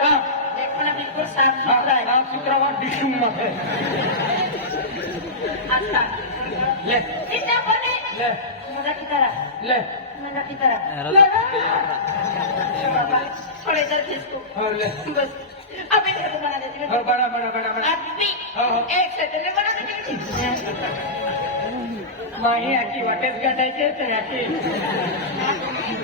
हाँ। साफ सुथरा है डिशुम मत है अच्छा ले इतना बोले ले मेरा की तरह ले की तरह ले थोड़े इधर और ले बस और बड़ा बड़ा बड़ा बड़ा अभी एक सेकंड में बना माही आखी वाटेच गाठायचे तर याची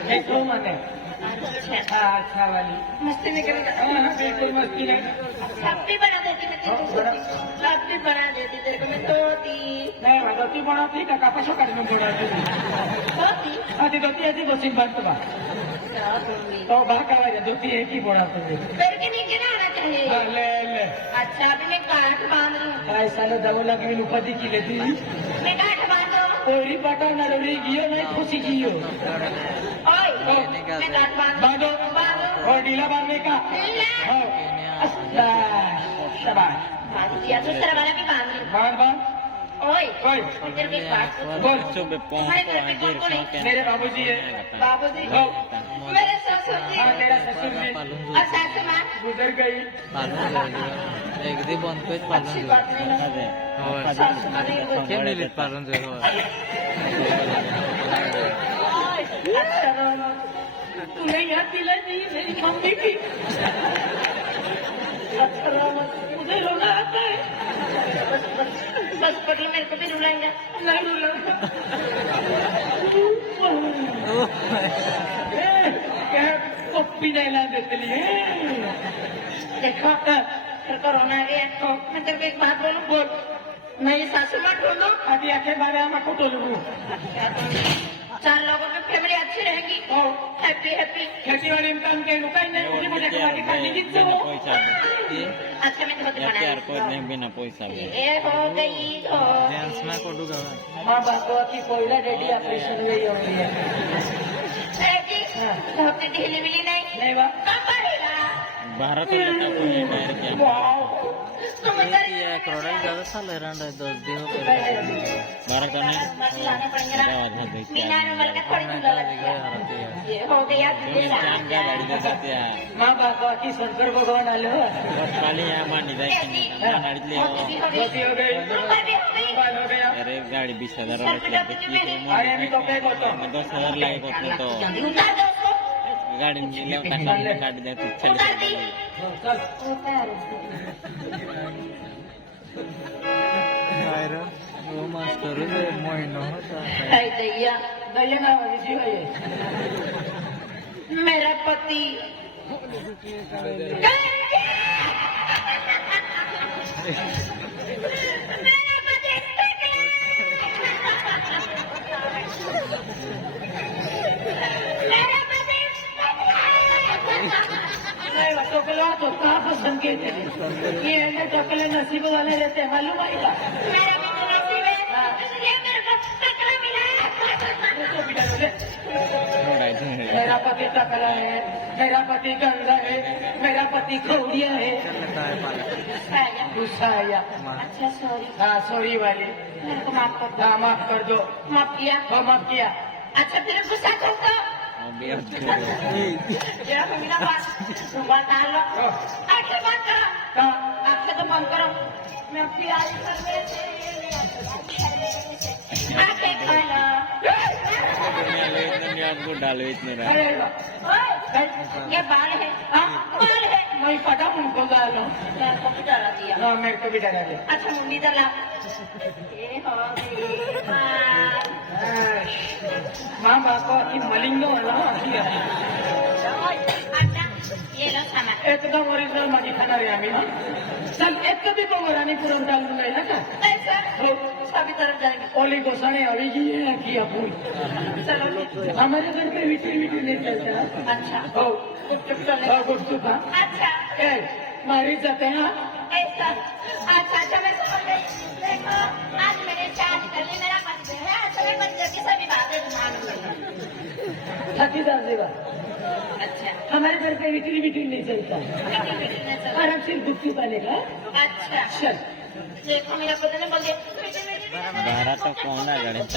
हे तो म्हणे अच्छा हा अच्छा वाली मस्ती नहीं करेगा हाँ, हाँ, बिल्कुल मस्ती नहीं सब भी बना देती मैं तेरे को हाँ, सब भी बना देती तेरे को मैं धोती नाही बा धोती बनवती का कापाशो काढून बनवती धोती हा ती धोती याची बसून बनतो बा क्या बोलूंगी तो बा काय धोती है की बनवतो पैर के नीचे ना आना चाहिए हा ले ले अच्छा अभी मैं गांठ बांध रही हूँ काय सालं जाऊ लागली उपाधी केली ती मैं गांठ बांध रहा हूँ पोरी पाठवणार रे गियो नाही खुशी गियो ओए मैं गांठ बाँध बांधो बांधो और ढीला बांधने का हो शाबाश शाबाश बाँध दिया दूसरा वाला भी बाँध बाँध बाँध ओए ओए मैं तेरे को एक बात पूछूँ? बोल Coba तुम्हारे घर पे कौन कौन है मेरे बाबूजी है बाबू जी मेरे ससुर जी ससुर जी और सासू माँ गुजर गई एकदी बनतोय बात नहीं ना Ada. होय सासू माँ नहीं बोलती। केम दिलीत पालून तूने याद दिलाई नहीं मेरी मम्मी की? अच्छा रोनो, मुझे रोना आता है। बस पगली मेरे को भी रुलाएँगे। नहीं रुलाऊँगा। पप्पी नहीं ला देते लिए? देखो तेरे को रोना आ गया मैं तेरे को एक बात बोलूँ? बोल। मैं ये सासू माँ ढूंढूं आधी आखे बारे कुठं लुगू चार लोगों फैमिली अच्छी रहेगी। हो। हैप्पी हैप्पी खेतीवाडी काम काही काही नाही तुझी मोठ्या कुमारी खाल्ली की poisa. अच्छा मैं Ya बना tiar दी ko na bina poisa. ये हो गई हो डान्स ना कोडू गावा माँ बाप की कोयला डेडी ऑपरेशन में ही होगी है। धोती ढीली मिली नहीं? नहीं Bahara ko lata ko ni nair kya. Wow तुम इधर ही या करोडा जादा चालू रांड दस दिव Bahara ka na. बस लाना पड़ेगा ना Gawad ha dai बिना kya. नंबर का थोड़ी दूल्हा लगती है ये हो गया Kami दूल्हा jam ga badi da satya. माँ बाप की शंकर भगवान आलो Wat kali ya mani dai kini. Manari le धोती ho. भी हो धोती गई हो गई ऊपर भी हो गई बाल हो गया Ere gadi नाही बा, टोकला तो का पसंद केले ये है टोकले नसीब वाले रहते हैं, मालूम है मेरा भी तो है मेरे पति टकला है मेरा पति गंगा है मेरा पति खौड़िया है। गुस्सा आया। अच्छा सॉरी हाँ सॉरी वाली। माफ़ कर हाँ माफ़ कर दो। माफ़ किया। माफ़ किया। अच्छा फिर गुस्सा डाल लो हो, आँखें बंद करो का आँखें बंद करो मैं प्यार करने से आँखें खोलो Dunia lewat ni aku dah lewat ni lah. अरे बा, ओए, ये बाल है हाँ? बाल है नहीं पता उनको गालो मेरे को भी डरा दिया हाँ मेरे को भी डरा दे अच्छा मुंडी इधर ला ये हो गई बाल। माँ बाप की मलिंग वाला अच्छा ये लो सामान एकदम ओरिजिनल माझी खाणार आहे आम्ही हं? चल एक कधी पगाराने पुरण चालून नाही ना का ऐसा हो सभी तरफ जाएंगे ओली गोसाणे अभी की है की अपूर चलो फिर। हमारे घर पे विचरी विचरी नहीं चलते ना अच्छा हो गुपचुप चले हो गुपचुप हाँ अच्छा ए मारी जाते ना ऐसा अच्छा अच्छा मैं समझ गई देखो आज मेरे चार निकलने मेरा मत है असल में पंजाबी सभी बातें मान छाती दादी अच्छा हमारे घर पे विक्री विक्री नहीं चलता। और हम सिर्फ गुप्ती पाले अच्छा। चल। देखो मेरा पता नहीं बोल भारत कौन है गणेश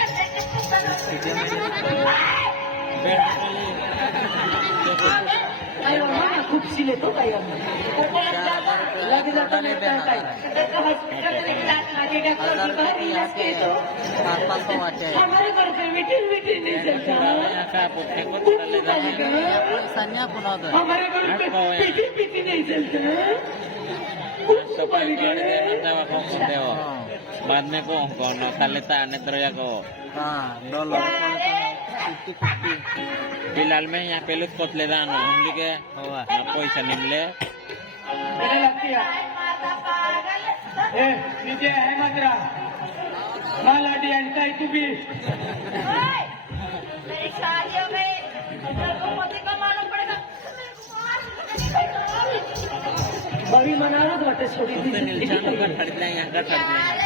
ना शादी करेगा और साला को लेकर शादी करेगा रोने लगता है स्टेडियम में अरे वहाँ खूब सिले तो काय लग जाता नहीं काय हॉस्पिटल में इलाज लगेगा तो हजार बाहर रुपये इलाज के तो पाँच पाँच सौ वाटे है हमारे घर पे मीटर मीटर नहीं चलता खूब सूप आने का संज्ञा पुनः दे हमारे घर पे पीटी पीटी नहीं चलता खूब सूप आने का बाद में को kalita netro ya ko हाँ डॉलर फिफ्टी फ़िलहाल में यहाँ पेलुस कोतले दानो हुंडी के हुआ यहाँ पैसा निमले मेरे लगती है ए नीचे है मात्रा मालाडी तू मेरी शादी हो गई मेरे को पति का मालूम पड़ेगा मेरे को मार बड़ी का दी ठड़कला यहाँ का ठड़कला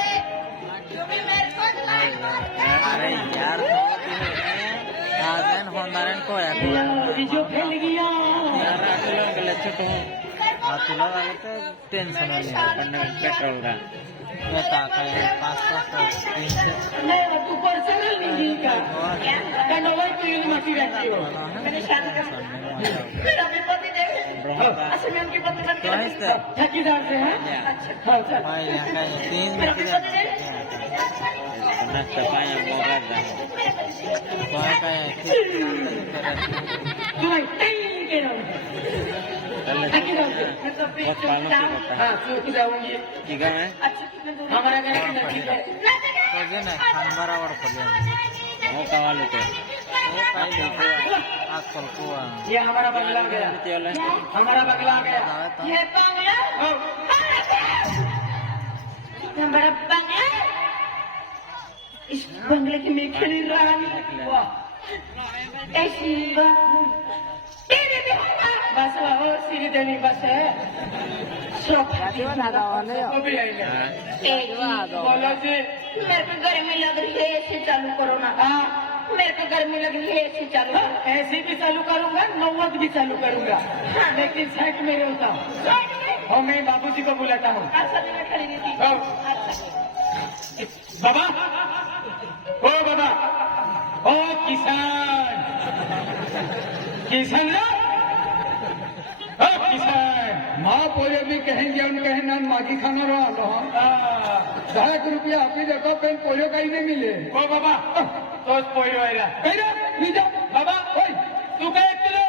अरे यार आजन होंदारन को है। जो फैल गया यार lecet tuh हाँ तुला वाले तो टेंशन है pandang petrol kan मैं ताका है पाँच पाँच सौ तीन सौ पर्सनल नहीं का कनवाई तू ये माटी हो मेरी शादी का मेरा भी पति देखे Berapa? असली उनकी पति बन तो गई तो से है हाँ चल भाई यहाँ का तीन मेरा भी पति देखे pernah siapa yang mau kan वहाँ का है तू नहीं टेल के रहो kalau ठेकेदार से मैं तो भी buat panas sih kota हाँ चौक जाऊँगी tiga meh अच्छा कितने दूर हमारा है तो kawal itu वो ये हमारा बंगला गया। हमारा बंगला गया ये बंगला बंगले की मैं खड़ी रानी ऐसी बात तेरे भी होगा बस हो सीढ़ी देनी बस है। बोलो जी। मेरे को गर्मी लग रही है एसी चालू करो ना। हाँ। मेरे को गर्मी लग रही है एसी चालू करो। ऐसी भी चालू करूँगा नौवत भी चालू करूँगा। लेकिन साइड में होता हूँ और मैं? बाबूजी को बुलाता हूँ। हाँ। बाबा। ओ बाबा ओ किसान किसान ना ओ किसान माँ पोरे भी कहेंगे उन कहे ना मागी खाना रहा लो हाँ। दस रुपया आपकी देखो पेन पोलियो का ही नहीं मिले ओ बाबा तोच पोयो आयला कही ना लीजा बाबा ओय तू काय तुला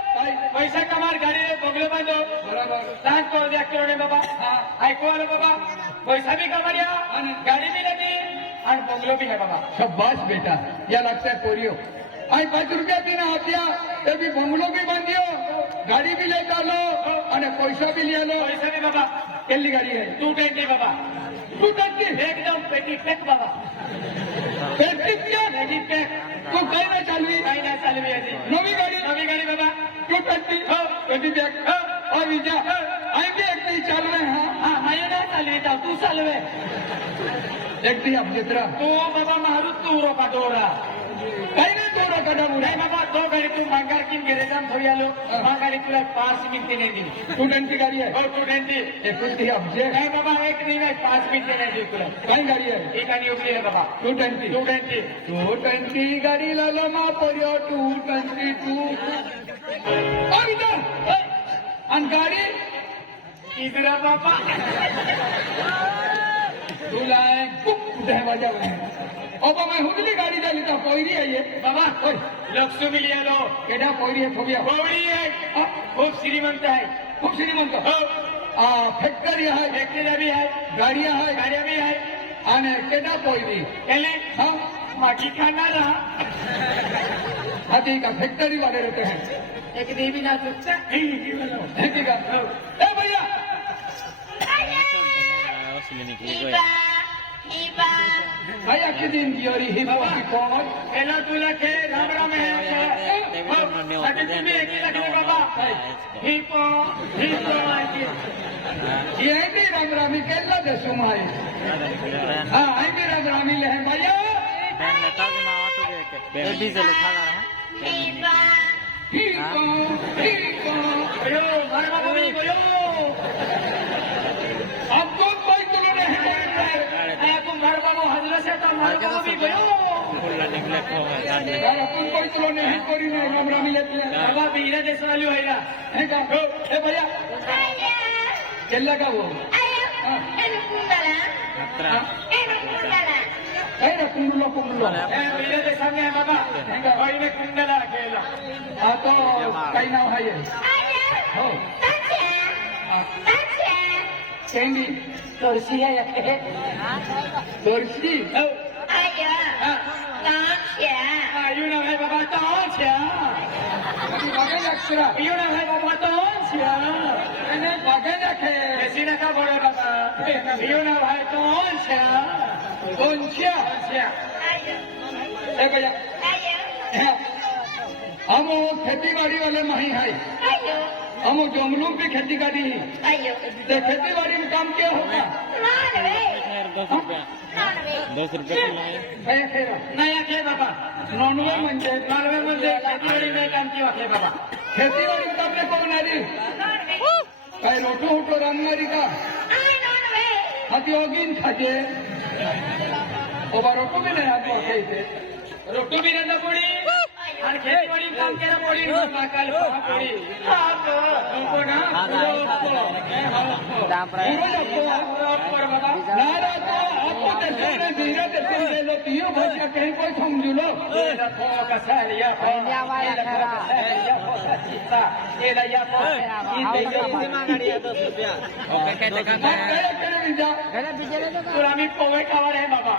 पैसा कमार गाडी रे बंगलो बांधो बराबर सांग करू द्या किलो बाबा ऐकू आलं बाबा पैसा भी कमाया आणि गाडी भी लगी आणि बंगलो बी आहे बाबा। शब्बास बेटा या लक्षात कोरियो आणि पाच रुपया तीन हातिया तर मी बंगलो बी बांधियो गाडी बी लेत आलो आणि पैसा बी लिहिलो पैसा बी बाबा। केली गाडी आहे तू टेंटी बाबा। तू टेंटी? एकदम पेटी पेक बाबा। पेटी पेक पेटी पेक। तू काही नाही चालवी? काही नाही चालवी नवी गाडी? नवी गाडी बाबा। तू टेंटी? हो। पेटी पेक। हाँ। और विचार आम्ही एकटी चालू आहे हा। हाँ। नाही चालवी तू चालवे. देखती अब जितना तू बाबा मारू तू रोका डोरा कहीं ना थोड़ा कदम नाही बाबा तो गाडी तू मांगार किन गेरेजाम थोडी आलो. मा गाडी तुला पाच मिनिटे नाही दिली. स्टूडेंट की गाड़ी है हो टू ट्वेंटी एक कुछ अब जे. नाही बाबा एक नाही नाही पाच मिनिटे नाही दिली तुला. कहीं गाड़ी है ठिकाणी उभी आहे बाबा. Two twenty two twenty two twenty गाड़ी लालो माँ पोरियो टू ट्वेंटी टू इधर गाड़ी? इकडं बाबा. तू लाए कुछ बजा अब मैं हुदली गाड़ी डाली था पोईरी है ये. बाबा ओय लक्ष्मी मिली आलो केडा पोईरी है फोबिया गवळी आहे. खूप श्रीमंत आहे. खूब श्रीमंत. आ फैक्टरी है व्यक्तीला बी आहे. गाड़ियाँ है गाड्या बी आहे. आने केडा पोईरी त्याले हाँ? मागी खाणार. हाथी का फैक्टरी वाले रहते हैं एक देवी ना चुकता हाथी ટીવી નીકળી ગયા ડીઝલ ખાના bapak hazrat saya tak mana bapak beli ayo. यार अपन कोई तुलो नहीं करी ना राम रामी लेती है Bapak beli desa lalu ayo. है का ए भैया Ayah. केला का वो Ayah. Enak kundala. Enak kundala. कहीं ना कुंडलो कुंडलो Eh, beli desa ni bapak. Oh, ini kundala kela. हाँ तो कहीं ना है ये Ayah. हो 샌디 도시야 약해 도시 어 아야 나야 유나 해 봐봐 도시야 바가 약시라 유나 해 봐봐 도시야 એને પગે નાખે બેસી નાખા બોલે બાબા યુના ભાઈ કોણ છે કોણ છે એ બધા અમો ખેતીવાડી વાલે મહી હાઈ અમો જમલું બી ખેતીવાડી ખેતીવાડી है Ayah. तो खेती बाड़ी में काम क्या होगा Mana weh? दस रुपया Mana weh? दस रुपया किलो है है खेरा Naya ke bapak. नॉनवे मंजे Malwe mende खेती में काम किया के बाबा. खेती बाड़ी में आपने को बना दी Mana weh? कहीं रोटो होटो रंगनारी का અને ખેતીવાડી કામ કરે બોડી નો કાકાલ બોડી આ તો કોના દાપરાય નારા તો આપો તે સને ધીરજ તે લો પીઓ ભાષા કહી કોઈ સમજુ લો તો કસાલિયા પંજા વાળા ખરા ચિત્તા એ લયા તો ઈ દે જો માંગડી 10 રૂપિયા ઓકે કે કાકા ઘરે બીજા ઘરે બીજા લે તો સુરામી પોવે ખાવા રે બાબા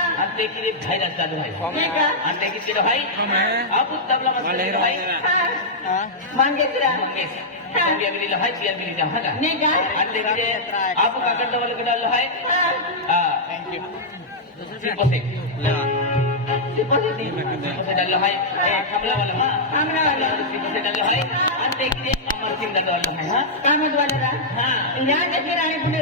अंडे की? रेट खाई लगता है भाई अंडे की किलो भाई आप तबला मसाले भाई मांगे तेरा मंगेश अगली लहाई चिया मिली जा हगा नहीं का? अंडे की रेट आप काकड़ वाले कड़ा लहाई हां. थैंक यू दूसरे पासे ना डल्लो है हमला वाला हाँ हमला वाला डल्लो है अंडे की रेट अमर सिंह डल्लो है हाँ. काम वाला हाँ. यहाँ से फिर आए